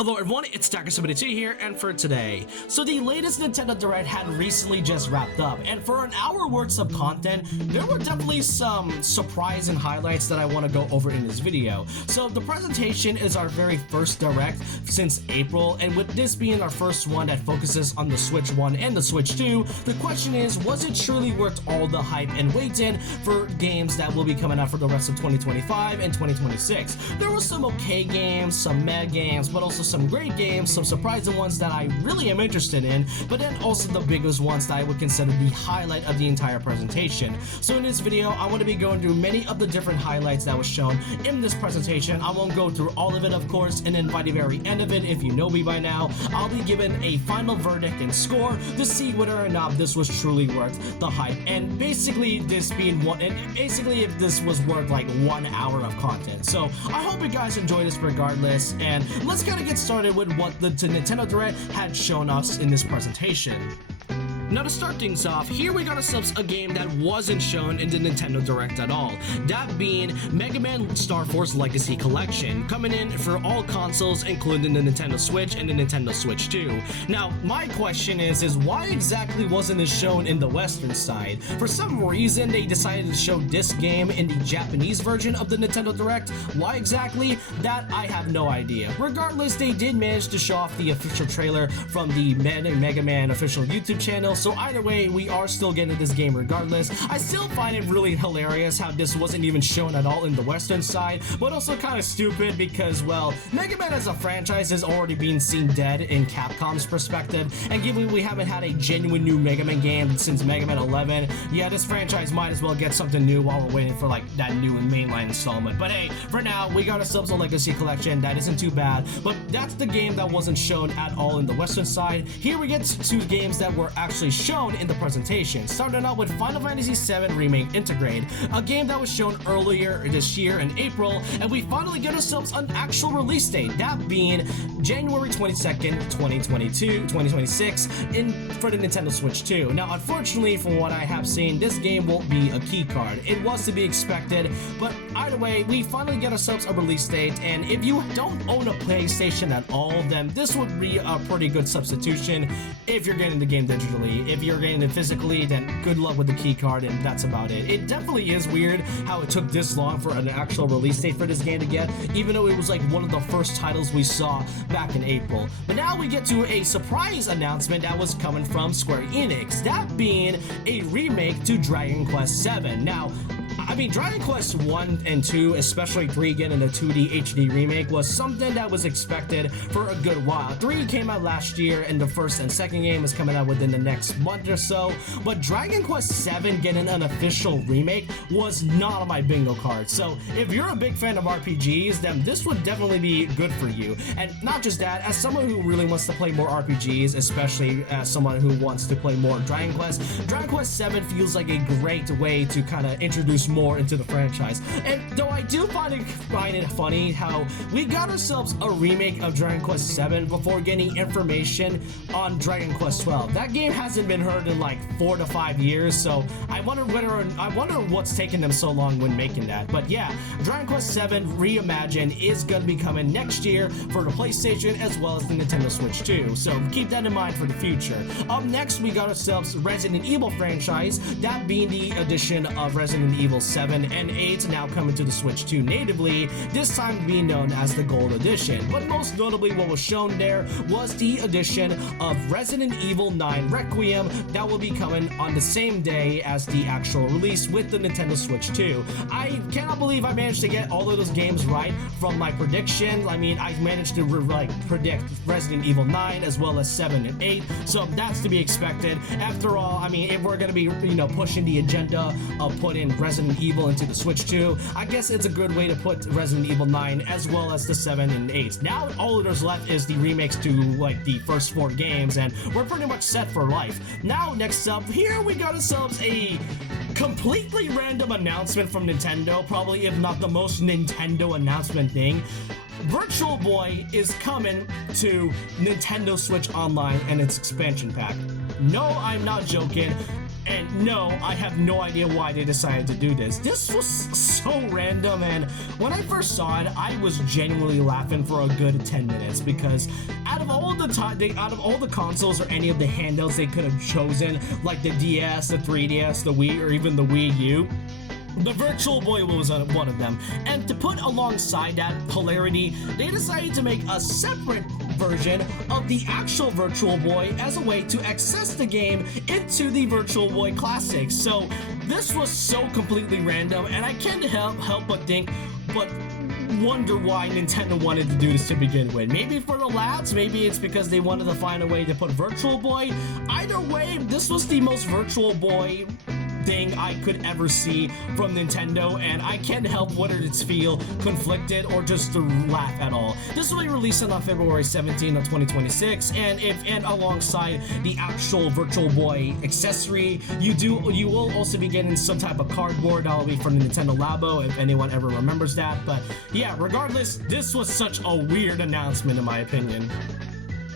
Hello everyone, it's Tacker72 here, and for today, so the latest Nintendo Direct had recently just wrapped up, and for an hour worth of content, there were definitely some surprise and highlights that I want to go over in this video. So the presentation is our very first Direct since April, and with this being our first one that focuses on the Switch 1 and the Switch 2, the question is, was it truly worth all the hype and waiting for games that will be coming out for the rest of 2025 and 2026? There were some okay games, some meh games, but also some great games, some surprising ones that I really am interested in, but then also the biggest ones that I would consider the highlight of the entire presentation. So in this video, I want to be going through many of the different highlights that was shown in this presentation. I won't go through all of it, of course, and then by the very end of it, if you know me by now, I'll be given a final verdict and score to see whether or not this was truly worth the hype, and basically this being one, and basically if this was worth like 1 hour of content. So I hope you guys enjoy this regardless, and let's kind of get started with what the Nintendo Direct had shown us in this presentation. Now to start things off, here we got ourselves a game that wasn't shown in the Nintendo Direct at all, that being Mega Man Star Force Legacy Collection, coming in for all consoles including the Nintendo Switch and the Nintendo Switch 2. Now my question is why exactly wasn't this shown in the Western side? For some reason they decided to show this game in the Japanese version of the Nintendo Direct. Why exactly? That I have no idea. Regardless, they did manage to show off the official trailer from the Mega Man official YouTube channel. So either way, we are still getting this game regardless. I still find it really hilarious how this wasn't even shown at all in the Western side, but also kind of stupid because, well, Mega Man as a franchise has already been seen dead in Capcom's perspective, and given we haven't had a genuine new Mega Man game since Mega Man 11, yeah, this franchise might as well get something new while we're waiting for like that new mainline installment. But hey, for now, we got ourselves a Legacy Collection. That isn't too bad, but that's the game that wasn't shown at all in the Western side. Here we get to games that were actually shown in the presentation, starting out with Final Fantasy VII Remake Integrate, a game that was shown earlier this year in April, and we finally get ourselves an actual release date, that being January 22nd, 2026 for the Nintendo Switch 2. Now unfortunately, from what I have seen, this game won't be a key card. It was to be expected, but either way, we finally get ourselves a release date, and if you don't own a PlayStation at all, then this would be a pretty good substitution if you're getting the game digitally. If you're getting it physically, then good luck with the key card, and that's about it. It definitely is weird how it took this long for an actual release date for this game to get, even though it was like one of the first titles we saw back in April. But now we get to a surprise announcement that was coming from Square Enix, that being a remake to Dragon Quest VII. Now, I mean, Dragon Quest 1 and 2, especially 3 getting a 2D HD remake, was something that was expected for a good while. 3 came out last year, and the first and second game is coming out within the next month or so, but Dragon Quest 7 getting an official remake was not on my bingo card. So if you're a big fan of RPGs, then this would definitely be good for you. And not just that, as someone who really wants to play more RPGs, especially as someone who wants to play more Dragon Quest 7 feels like a great way to kind of introduce more into the franchise. And though I do find it funny how we got ourselves a remake of Dragon Quest VII before getting information on Dragon Quest 12. That game hasn't been heard in like 4 to 5 years, so I wonder what's taking them so long when making that. But yeah, Dragon Quest VII Reimagined is gonna be coming next year for the PlayStation as well as the Nintendo Switch 2, so keep that in mind for the future. Up next, we got ourselves Resident Evil franchise, that being the addition of Resident Evil 7 and 8 now coming to the Switch 2 natively, this time being known as the Gold Edition. But most notably, what was shown there was the addition of Resident Evil 9 Requiem that will be coming on the same day as the actual release with the Nintendo Switch 2. I cannot believe I managed to get all of those games right from my predictions. I mean, I managed to predict Resident Evil 9 as well as 7 and 8, so that's to be expected. After all, I mean, if we're gonna be, pushing the agenda of putting Resident Evil into the Switch 2, I guess it's a good way to put Resident Evil 9 as well as the 7 and 8. Now all there's left is the remakes to like the first 4 games, and we're pretty much set for life. Now next up, here we got ourselves a completely random announcement from Nintendo, probably if not the most Nintendo announcement thing. Virtual Boy is coming to Nintendo Switch Online and its expansion pack. No, I'm not joking. And no, I have no idea why they decided to do this. This was so random, and when I first saw it, I was genuinely laughing for a good 10 minutes because out of all the consoles or any of the handhelds they could have chosen, like the DS, the 3DS, the Wii, or even the Wii U, the Virtual Boy was one of them. And to put alongside that polarity, they decided to make a separate version of the actual Virtual Boy as a way to access the game into the Virtual Boy Classic. So this was so completely random, and I can't help but wonder why Nintendo wanted to do this to begin with. Maybe for the lads, maybe it's because they wanted to find a way to put Virtual Boy. Either way, this was the most Virtual Boy thing I could ever see from Nintendo, and I can't help whether it's feel conflicted or just to laugh at all. This will be released on February 17th of 2026, and alongside the actual Virtual Boy accessory, you will also be getting some type of cardboard that will be from the Nintendo Labo, if anyone ever remembers that. But yeah, regardless, this was such a weird announcement in my opinion.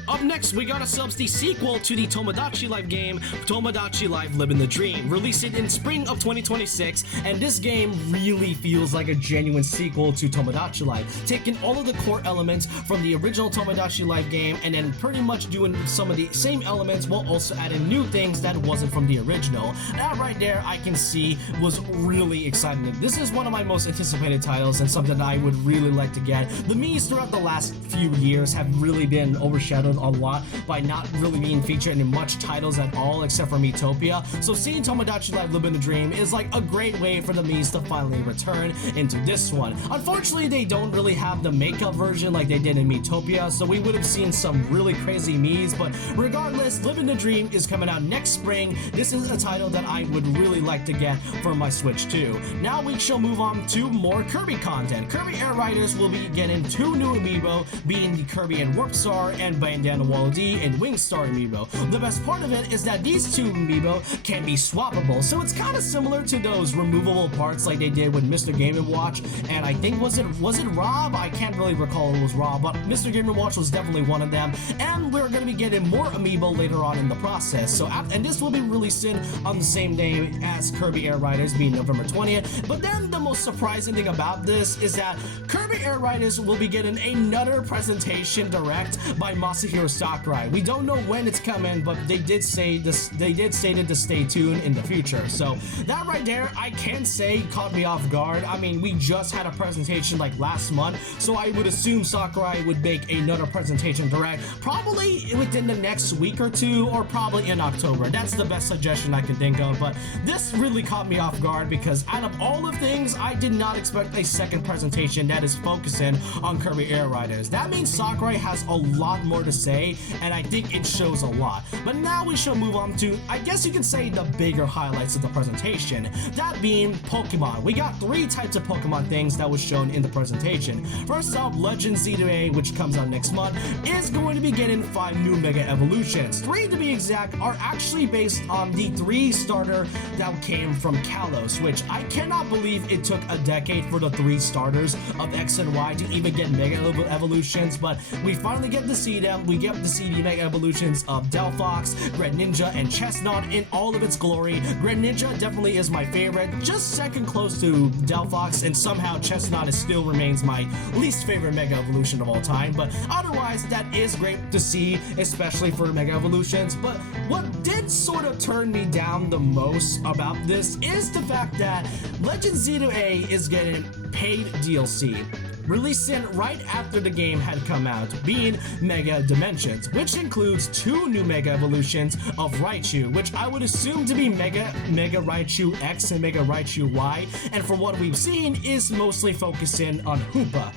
Up next, we got ourselves the sequel to the Tomodachi Life game, Tomodachi Life Living the Dream, released in spring of 2026, and this game really feels like a genuine sequel to Tomodachi Life, taking all of the core elements from the original Tomodachi Life game and then pretty much doing some of the same elements while also adding new things that wasn't from the original. That right there, I can see, was really exciting. This is one of my most anticipated titles and something that I would really like to get. The Mii's throughout the last few years have really been overshadowed a lot by not really being featured in much titles at all except for Miitopia. So seeing Tomodachi Life Living the Dream is like a great way for the Mii's to finally return into this one. Unfortunately, they don't really have the makeup version like they did in Miitopia, so we would have seen some really crazy Mii's, but regardless, Living the Dream is coming out next spring. This is a title that I would really like to get for my Switch too. Now we shall move on to more Kirby content. Kirby Air Riders will be getting 2 new amiibo, being the Kirby and Warp Star and Bandana Wallaby and Wingstar amiibo. The best part of it is that these 2 amiibo can be swappable, so it's kind of similar to those removable parts like they did with Mr. Game & Watch, and I think was it Rob? I can't really recall it was Rob, but Mr. Game & Watch was definitely one of them, and we're going to be getting more amiibo later on in the process. So and this will be releasing on the same day as Kirby Air Riders, being November 20th. But then the most surprising thing about this is that Kirby Air Riders will be getting another presentation direct by Masahiro Sakurai. We don't know when it's coming, but they did say this. They did say to stay tuned in the future. So that right there, I can say, caught me off guard. I mean, we just had a presentation like last month, so I would assume Sakurai would make another presentation direct, probably within the next week or two, or probably in October. That's the best suggestion I can think of. But this really caught me off guard because out of all the things, I did not expect a second presentation that is focusing on Kirby Air Riders. That means Sakurai has a lot more to say, and I think it shows a lot. But now we shall move on to, I guess you could say, the bigger highlights of the presentation, that being Pokemon. We got 3 types of Pokemon things that was shown in the presentation. First off, Legend Z2A, which comes out next month, is going to be getting 5 new Mega Evolutions. 3 to be exact are actually based on the 3 starter that came from Kalos, which I cannot believe it took a decade for the 3 starters of X and Y to even get Mega Evolutions, but we finally get to see them. We get to see the Mega Evolutions of Delphox, Greninja, and Chestnut in all of its glory. Greninja definitely is my favorite, just second close to Delphox, and somehow Chestnut still remains my least favorite Mega Evolution of all time, but otherwise that is great to see, especially for Mega Evolutions. But what did sort of turn me down the most about this is the fact that Legend Z2A is getting paid DLC, releasing right after the game had come out, being Mega Dimensions, which includes 2 new Mega Evolutions of Raichu, which I would assume to be Mega Raichu X and Mega Raichu Y, and from what we've seen is mostly focusing on Hoopa.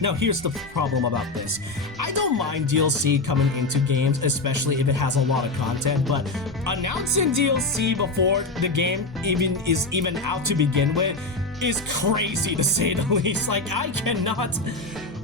Now here's the problem about this. I don't mind DLC coming into games, especially if it has a lot of content, but announcing DLC before the game is even out to begin with is crazy, to say the least. Like, I cannot.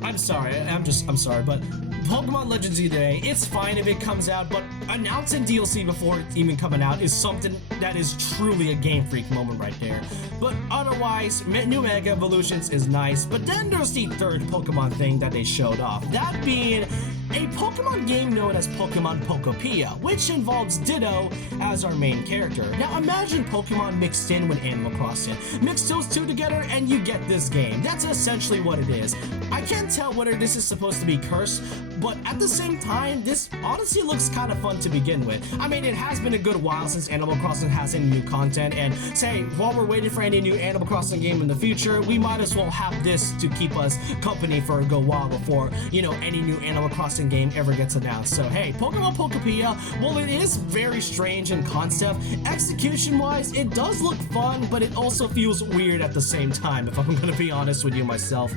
I'm sorry, I'm sorry, but Pokemon Legends today, it's fine if it comes out, but announcing DLC before it's even coming out is something that is truly a Game Freak moment right there. But otherwise, new Mega Evolutions is nice, but then there's the third Pokemon thing that they showed off, that being a Pokemon game known as Pokemon Pokopia, which involves Ditto as our main character. Now imagine Pokemon mixed in with Animal Crossing. Mix those two together and you get this game. That's essentially what it is. I can't tell whether this is supposed to be cursed, but at the same time, this honestly looks kind of fun to begin with. I mean, it has been a good while since Animal Crossing has any new content, and say, while we're waiting for any new Animal Crossing game in the future, we might as well have this to keep us company for a good while before, you know, any new Animal Crossing game ever gets announced. So hey, Pokemon Pokopia, well, it is very strange in concept. Execution-wise, it does look fun, but it also feels weird at the same time, if I'm gonna be honest with you myself.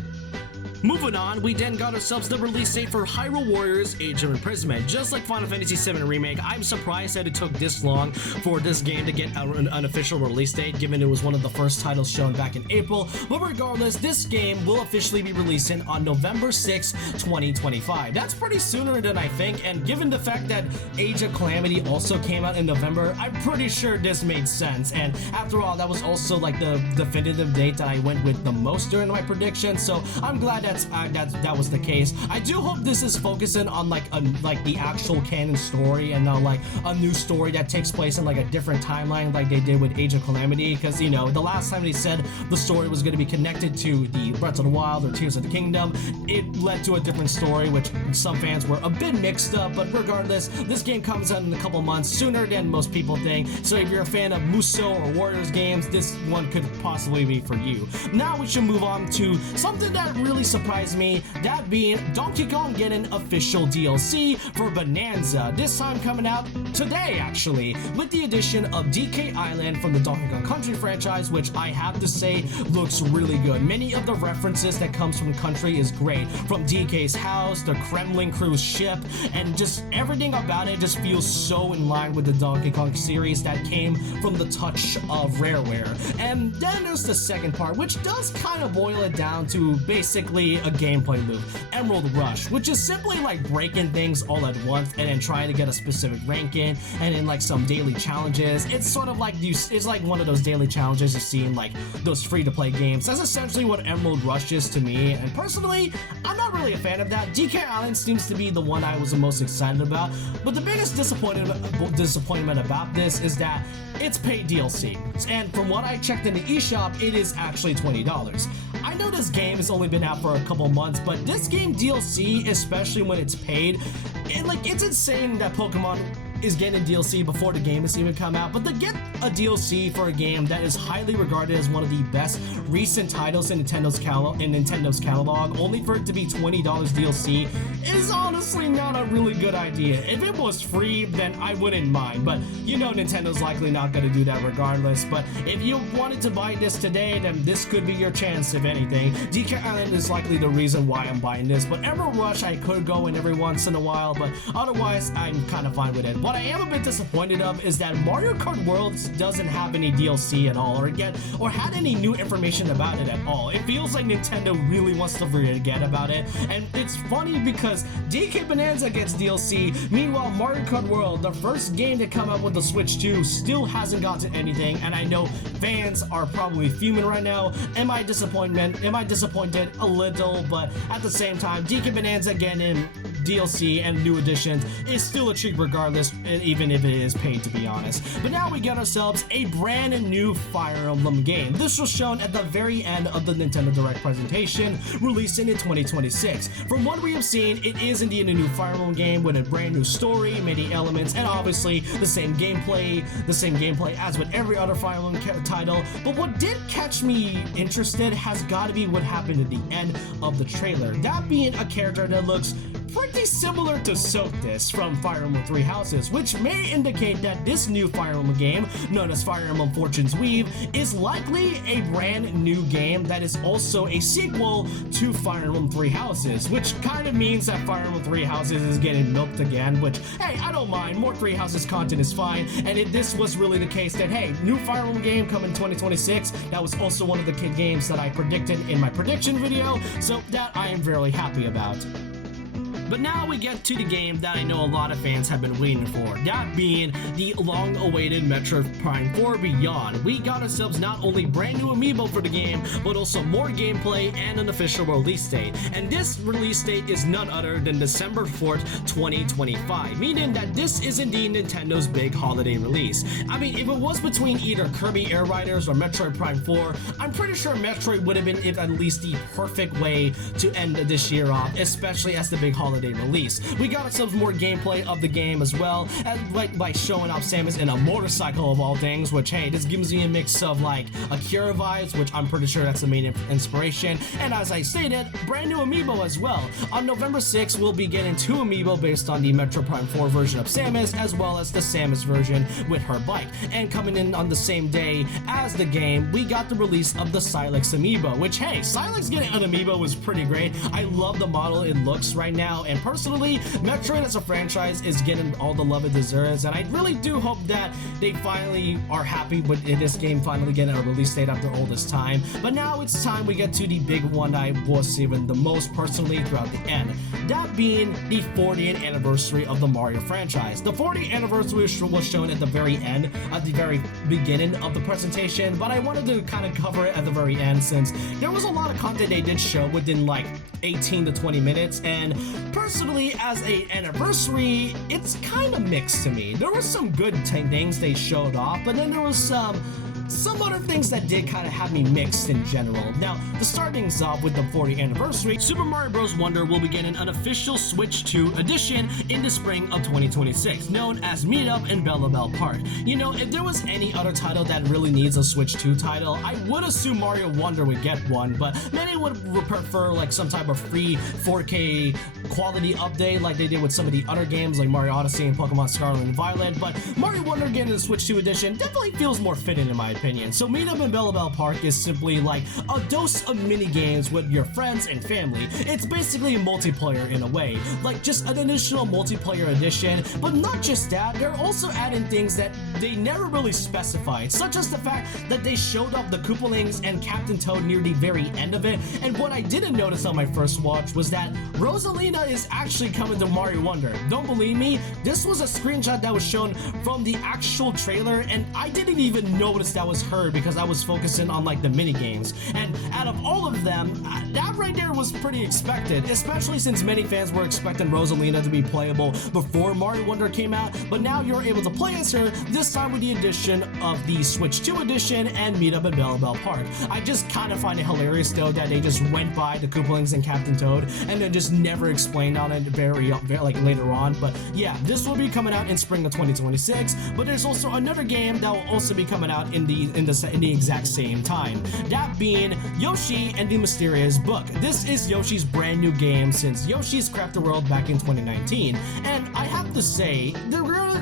Moving on, we then got ourselves the release date for Hyrule Warriors Age of Imprisonment. Just like Final Fantasy VII Remake, I'm surprised that it took this long for this game to get an unofficial release date, given it was one of the first titles shown back in April. But regardless, this game will officially be releasing on November 6, 2025. That's pretty sooner than I think, and given the fact that Age of Calamity also came out in November, I'm pretty sure this made sense. And after all, that was also like the definitive date that I went with the most during my prediction, so I'm glad that was the case. I do hope this is focusing on like the actual canon story and not like a new story that takes place in like a different timeline like they did with Age of Calamity, because you know the last time they said the story was going to be connected to the Breath of the Wild or Tears of the Kingdom, it led to a different story, which some fans were a bit mixed up. But regardless, this game comes out in a couple months sooner than most people think, so if you're a fan of Musou or Warriors games, this one could possibly be for you. Now we should move on to something that really surprised me, that being Donkey Kong getting official DLC for Bonanza, this time coming out today actually, with the addition of DK Island from the Donkey Kong Country franchise, which I have to say looks really good. Many of the references that comes from Country is great, from DK's house, the Kremlin cruise ship, and just everything about it just feels so in line with the Donkey Kong series that came from the touch of Rareware. And then there's the second part, which does kind of boil it down to basically a gameplay loop, Emerald Rush, which is simply like breaking things all at once and then trying to get a specific rank in, and then like some daily challenges. It's sort of like it's like one of those daily challenges you see in like those free-to-play games. That's essentially what Emerald Rush is to me, and personally, I'm not really a fan of that. DK Island seems to be the one I was the most excited about, but the biggest disappointment about this is that it's paid DLC, and from what I checked in the eShop, it is actually $20. I know this game has only been out for a couple months, but this game DLC, especially when it's paid, it's insane that Pokemon is getting DLC before the game has even come out, but to get a DLC for a game that is highly regarded as one of the best recent titles in Nintendo's catalog, only for it to be $20 DLC, is honestly not a really good idea. If it was free, then I wouldn't mind, but you know Nintendo's likely not going to do that regardless. But if you wanted to buy this today, then this could be your chance, if anything. DK Island is likely the reason why I'm buying this, but Emerald Rush I could go in every once in a while, but otherwise I'm kind of fine with it. What I am a bit disappointed of is that Mario Kart Worlds doesn't have any DLC at all, or had any new information about it at all. It feels like Nintendo really wants to forget about it, and it's funny because DK Bonanza gets DLC, meanwhile Mario Kart World, the first game to come out with the Switch 2, still hasn't gotten anything, and I know fans are probably fuming right now. Am I disappointed? A little, but at the same time, DK Bonanza getting DLC and new additions is still a treat regardless, even if it is paid, to be honest. But now we get ourselves a brand new Fire Emblem game. This was shown at the very end of the Nintendo Direct presentation, releasing in 2026. From what we have seen, it is indeed a new Fire Emblem game with a brand new story, many elements, and obviously the same gameplay as with every other Fire Emblem title. But what did catch me interested has got to be what happened at the end of the trailer. That being a character that looks pretty similar to Sothis from Fire Emblem Three Houses, which may indicate that this new Fire Emblem game, known as Fire Emblem Fortune's Weave, is likely a brand new game that is also a sequel to Fire Emblem Three Houses, which kind of means that Fire Emblem Three Houses is getting milked again, which, hey, I don't mind. More Three Houses content is fine, and if this was really the case, that, hey, new Fire Emblem game coming 2026, that was also one of the kid games that I predicted in my prediction video, so that I am very happy about. But now we get to the game that I know a lot of fans have been waiting for, that being the long-awaited Metroid Prime 4 Beyond. We got ourselves not only brand new amiibo for the game, but also more gameplay and an official release date. And this release date is none other than December 4th, 2025, meaning that this is indeed Nintendo's big holiday release. I mean, if it was between either Kirby Air Riders or Metroid Prime 4, I'm pretty sure Metroid would have been at least the perfect way to end this year off, especially as the big holiday release. We got ourselves more gameplay of the game as well, as by showing off Samus in a motorcycle of all things, which, hey, this gives me a mix of like Akira vibes, which I'm pretty sure that's the main inspiration, and as I stated, brand new amiibo as well. On November 6th, we'll be getting 2 amiibo based on the Metroid Prime 4 version of Samus, as well as the Samus version with her bike. And coming in on the same day as the game, we got the release of the Silex amiibo, which, hey, Silex getting an amiibo was pretty great. I love the model it looks right now, and personally, Metroid as a franchise is getting all the love it deserves, and I really do hope that they finally are happy with this game finally getting a release date after all this time. But now it's time we get to the big one I was saving the most personally throughout the end, that being the 40th anniversary of the Mario franchise. The 40th anniversary was shown at the very end, at the very beginning of the presentation, but I wanted to kind of cover it at the very end since there was a lot of content they did show within like 18 to 20 minutes, and personally, as a anniversary, it's kind of mixed to me. There were some good things they showed off, but then there was some other things that did kind of have me mixed in general. Now, to start things off with the 40th anniversary, Super Mario Bros. Wonder will be getting an official Switch 2 edition in the spring of 2026, known as Meetup in Embelm Park. You know, if there was any other title that really needs a Switch 2 title, I would assume Mario Wonder would get one, but many would prefer like some type of free 4K quality update like they did with some of the other games like Mario Odyssey and Pokemon Scarlet and Violet, but Mario Wonder getting the Switch 2 edition definitely feels more fitting in my opinion. So Meetup in Embelm Park is simply like a dose of mini games with your friends and family. It's basically a multiplayer in a way, like just an additional multiplayer edition, but not just that, they're also adding things that they never really specified, such as the fact that they showed off the Koopalings and Captain Toad near the very end of it, and what I didn't notice on my first watch was that Rosalina is actually coming to Mario Wonder. Don't believe me? This was a screenshot that was shown from the actual trailer, and I didn't even notice that was her because I was focusing on like the mini games. And out of all of them, that right there was pretty expected, especially since many fans were expecting Rosalina to be playable before Mario Wonder came out, but now you're able to play as her, this time with the addition of the Switch 2 edition and Meetup at Embelm Park. I just kind of find it hilarious though that they just went by the Koopalings and Captain Toad and then just never explained on it very like later on. But yeah, this will be coming out in spring of 2026, but there's also another game that will also be coming out in the exact same time, that being Yoshi and the Mysterious Book. This is Yoshi's brand new game since Yoshi's Craft the World back in 2019, and I have to say,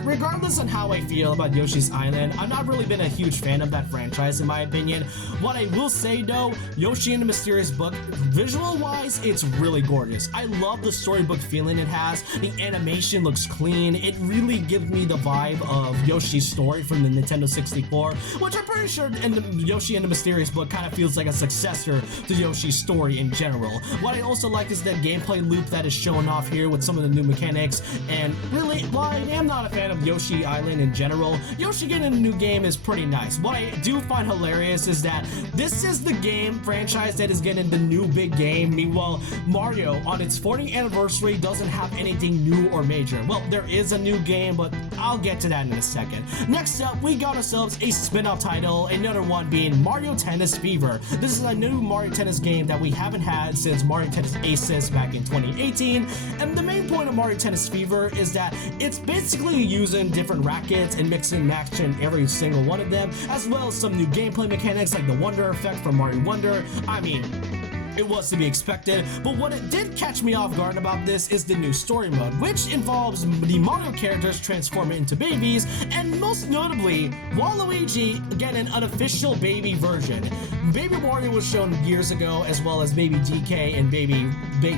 regardless on how I feel about Yoshi's Island, I've not really been a huge fan of that franchise in my opinion. What I will say though, Yoshi and the Mysterious Book, visual wise, it's really gorgeous. I love the storybook feeling it has, the animation looks clean, it really gives me the vibe of Yoshi's story from the Nintendo 64, which I'm pretty sure in the Yoshi and the Mysterious Book kind of feels like a successor to Yoshi's story in general. What I also like is the gameplay loop that is shown off here with some of the new mechanics, and really, while I am not a fan of Yoshi Island in general, Yoshi getting a new game is pretty nice. What I do find hilarious is that this is the game franchise that is getting the new big game, meanwhile Mario on its 40th anniversary doesn't have anything new or major. Well, there is a new game, but I'll get to that in a second. Next up, we got ourselves a spin-off title, another one being Mario Tennis Fever. This is a new Mario Tennis game that we haven't had since Mario Tennis Aces back in 2018, and the main point of Mario Tennis Fever is that it's basically using different rackets and mixing and matching every single one of them, as well as some new gameplay mechanics like the Wonder Effect from Mario Wonder. I mean, it was to be expected, but what it did catch me off guard about this is the new story mode, which involves the Mario characters transforming into babies, and most notably, Waluigi getting an unofficial baby version. Baby Mario was shown years ago, as well as Baby DK and Baby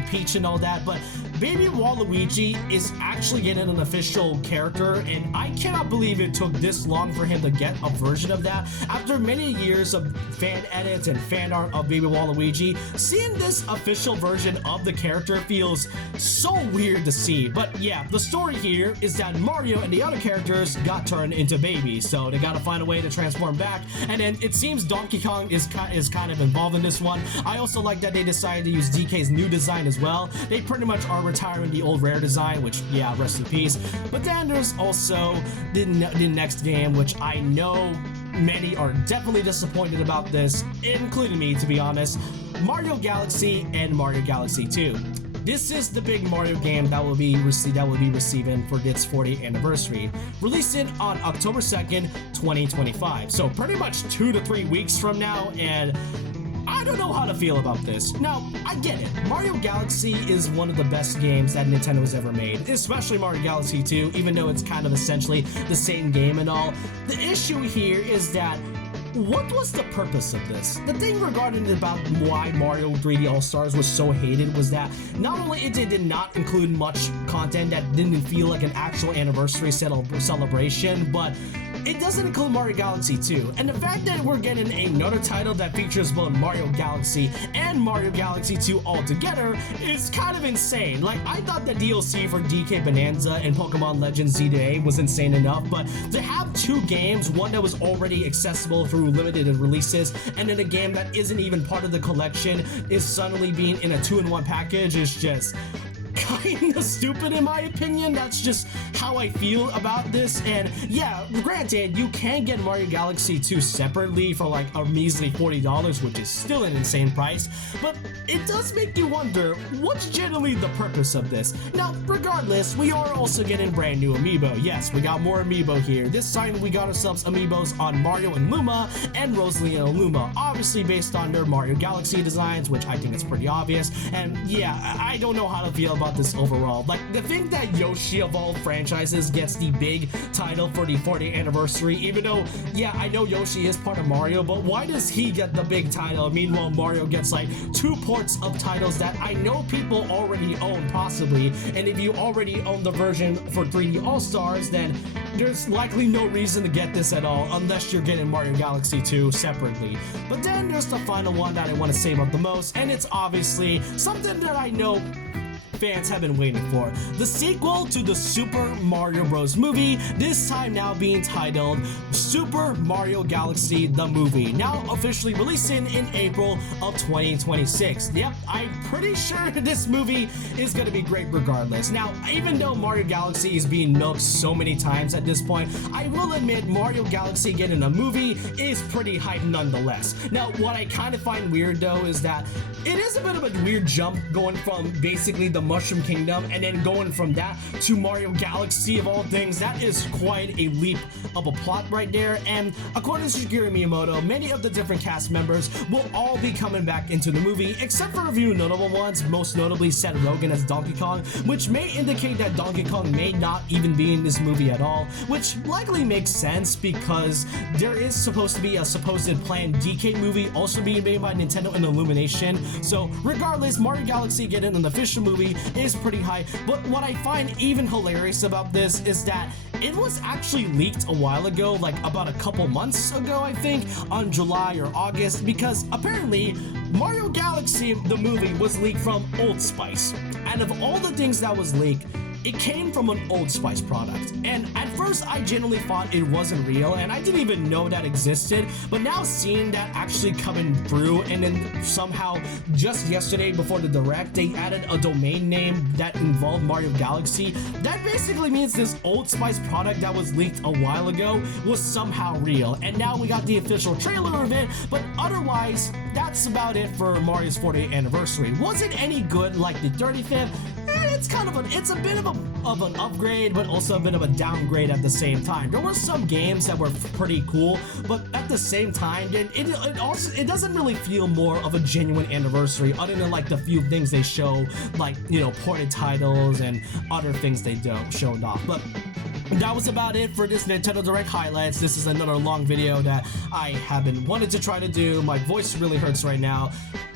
Peach and all that, but Baby Waluigi is actually getting an official character, and I cannot believe it took this long for him to get a version of that. After many years of fan edits and fan art of Baby Waluigi, seeing this official version of the character feels so weird to see. But yeah, the story here is that Mario and the other characters got turned into babies, so they gotta find a way to transform back, and then it seems Donkey Kong is kind of involved in this one. I also like that they decided to use DK's new design as well. They pretty much are retiring the old Rare design, which, yeah, rest in peace. But then there's also the next game, which I know many are definitely disappointed about this, including me, to be honest. Mario Galaxy and Mario Galaxy 2. This is the big Mario game that will be receiving for its 40th anniversary, releasing on October 2nd, 2025. So pretty much 2 to 3 weeks from now, and I don't know how to feel about this. Now, I get it. Mario Galaxy is one of the best games that Nintendo has ever made, especially Mario Galaxy 2, even though it's kind of essentially the same game and all. The issue here is that what was the purpose of this? The thing regarding about why Mario 3D All-Stars was so hated was that not only it did not include much content that didn't feel like an actual anniversary celebration, but it doesn't include Mario Galaxy 2. And the fact that we're getting another title that features both Mario Galaxy and Mario Galaxy 2 all together is kind of insane. Like, I thought the DLC for DK Bonanza and Pokemon Legends Z-Day was insane enough, but to have two games, one that was already accessible through limited releases, and then a game that isn't even part of the collection is suddenly being in a 2-in-1 package is just kind of stupid in my opinion. That's just how I feel about this. And yeah, granted, you can get Mario Galaxy 2 separately for like a measly $40, which is still an insane price, but it does make you wonder what's generally the purpose of this. Now, regardless, we are also getting brand new amiibo. Yes, we got more amiibo here. This time we got ourselves amiibos on Mario and Luma and Rosalie and Luma, obviously based on their Mario Galaxy designs, which I think is pretty obvious. And yeah, I don't know how to feel about this overall. Like, the thing that Yoshi of all franchises gets the big title for the 40th anniversary, even though, yeah, I know Yoshi is part of Mario, but why does he get the big title? Meanwhile, Mario gets like 2 ports of titles that I know people already own, possibly, and if you already own the version for 3D All-Stars, then there's likely no reason to get this at all unless you're getting Mario Galaxy 2 separately. But then there's the final one that I want to save up the most, and it's obviously something that I know fans have been waiting for. The sequel to the Super Mario Bros. Movie, this time now being titled Super Mario Galaxy the Movie, now officially releasing in April of 2026. Yep, I'm pretty sure this movie is going to be great regardless. Now, even though Mario Galaxy is being milked so many times at this point, I will admit Mario Galaxy getting a movie is pretty hype nonetheless. Now, what I kind of find weird though is that it is a bit of a weird jump going from basically the Mushroom Kingdom and then going from that to Mario Galaxy of all things. That is quite a leap of a plot right there, and according to Shigeru Miyamoto, many of the different cast members will all be coming back into the movie, except for a few notable ones, most notably Seth Rogen as Donkey Kong, which may indicate that Donkey Kong may not even be in this movie at all, which likely makes sense because there is supposed to be a supposed planned DK movie also being made by Nintendo and Illumination. So regardless, Mario Galaxy getting an official movie is pretty high, but what I find even hilarious about this is that it was actually leaked a while ago, like about a couple months ago, I think, on July or August, because apparently Mario Galaxy, the movie, was leaked from Old Spice. And of all the things that was leaked, it came from an Old Spice product, and at first I genuinely thought it wasn't real, and I didn't even know that existed, but now seeing that actually coming through, and then somehow just yesterday before the Direct, they added a domain name that involved Mario Galaxy, that basically means this Old Spice product that was leaked a while ago was somehow real, and now we got the official trailer of it, but otherwise, that's about it for Mario's 40th anniversary. Was it any good like the 35th? It's kind of it's a bit of an upgrade, but also a bit of a downgrade at the same time. There were some games that were pretty cool, but at the same time, it doesn't really feel more of a genuine anniversary, other than like the few things they show, like, you know, ported titles and other things they don't show off. But that was about it for this Nintendo Direct highlights. This is another long video that I have been wanted to try to do. My voice really hurts right now.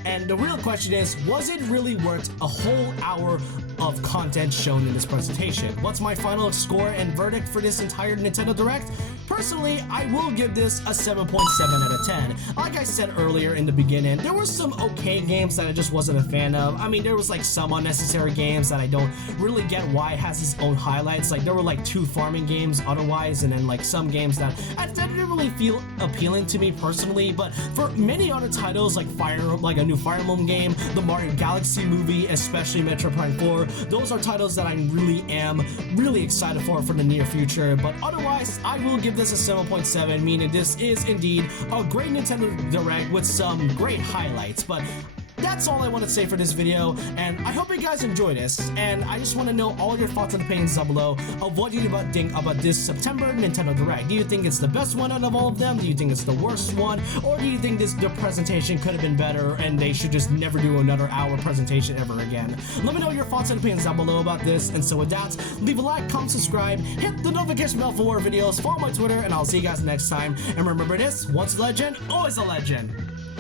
And the real question is, was it really worth a whole hour of content shown in this presentation. What's my final score and verdict for this entire Nintendo Direct? Personally, I will give this a 7.7 out of 10. Like I said earlier in the beginning, there were some okay games that I just wasn't a fan of. I mean, there was like some unnecessary games that I don't really get why it has its own highlights. Like there were like 2 farming games otherwise, and then like some games that I didn't really feel appealing to me personally. But for many other titles like a new Fire Emblem game, the Mario Galaxy movie, especially Metro Prime 4, those are titles that I really am excited for the near future. But otherwise, I will give this a 7.7, meaning this is indeed a great Nintendo Direct with some great highlights. But that's all I want to say for this video, and I hope you guys enjoy this, and I just want to know all your thoughts and opinions down below of what you think about this September Nintendo Direct. Do you think it's the best one out of all of them? Do you think it's the worst one? Or do you think the presentation could have been better and they should just never do another hour presentation ever again? Let me know your thoughts and opinions down below about this, and so with that, leave a like, comment, subscribe, hit the notification bell for more videos, follow my Twitter, and I'll see you guys next time. And remember this, once a legend, always a legend.